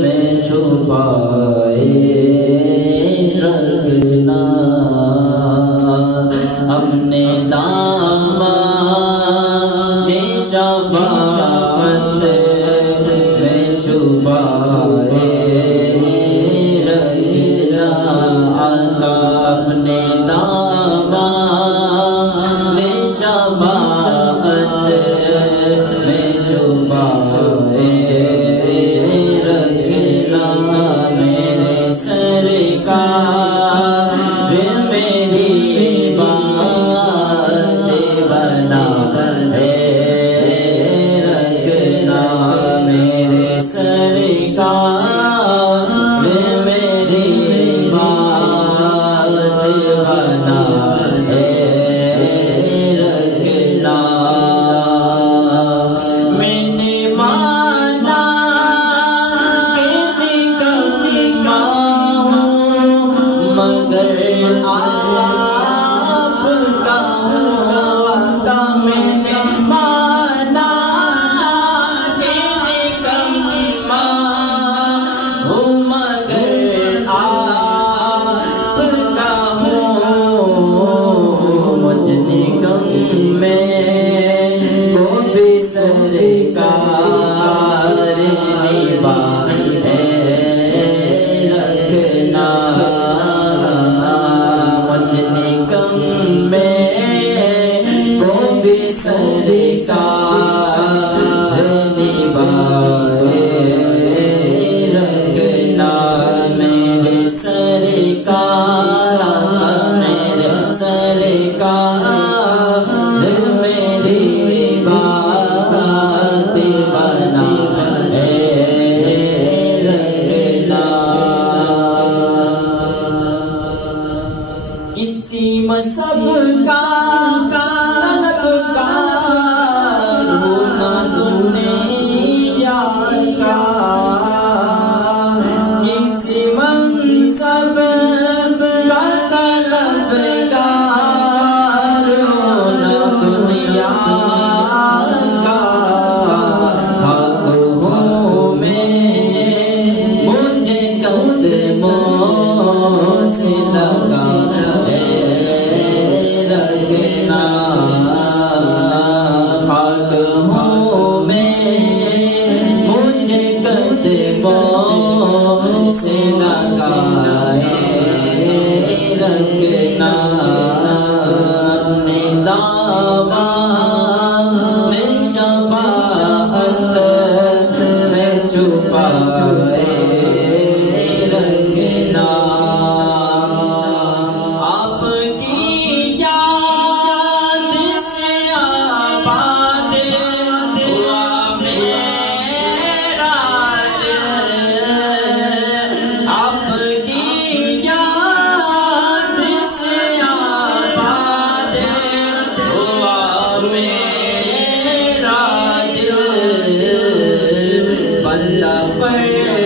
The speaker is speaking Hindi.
में छुपाए रखना, अपने दामन शफाअत में छुपाए रखना, आका अपने दामन शफाअत में छुपाए रखना, मेरे सरकार मेरी बात बना रखना, मेरे सरकार मेरी बात बना रखना। मैंने माना कि निकम्मा मगर आपका वादा, मैंने माना कि निकम्मा हूँ मगर आपका हूँ, मुझ निगम में को भी सरकार निभाए रखना, मुझ निगम में को भी सरकार निभाए रखना, मेरे सरकार मेरे सरकार मेरी बात बना रखना। किसी मसब का तलबकार हूँ न दुनिया का, किसी मनसब का तलबकार हूँ न दुनिया का, खाक हूँ मैं मुझे कदमों से लगा रखना, खाक हूँ मैं मुझे कदमों से लगाए रखना, अपने दामन शफाअत में छुपाए रखना, आपकी याद से आबाद हुआ मेरा दिल, आपकी याद से आबाद हुआ मेरा दिल, बंदा पर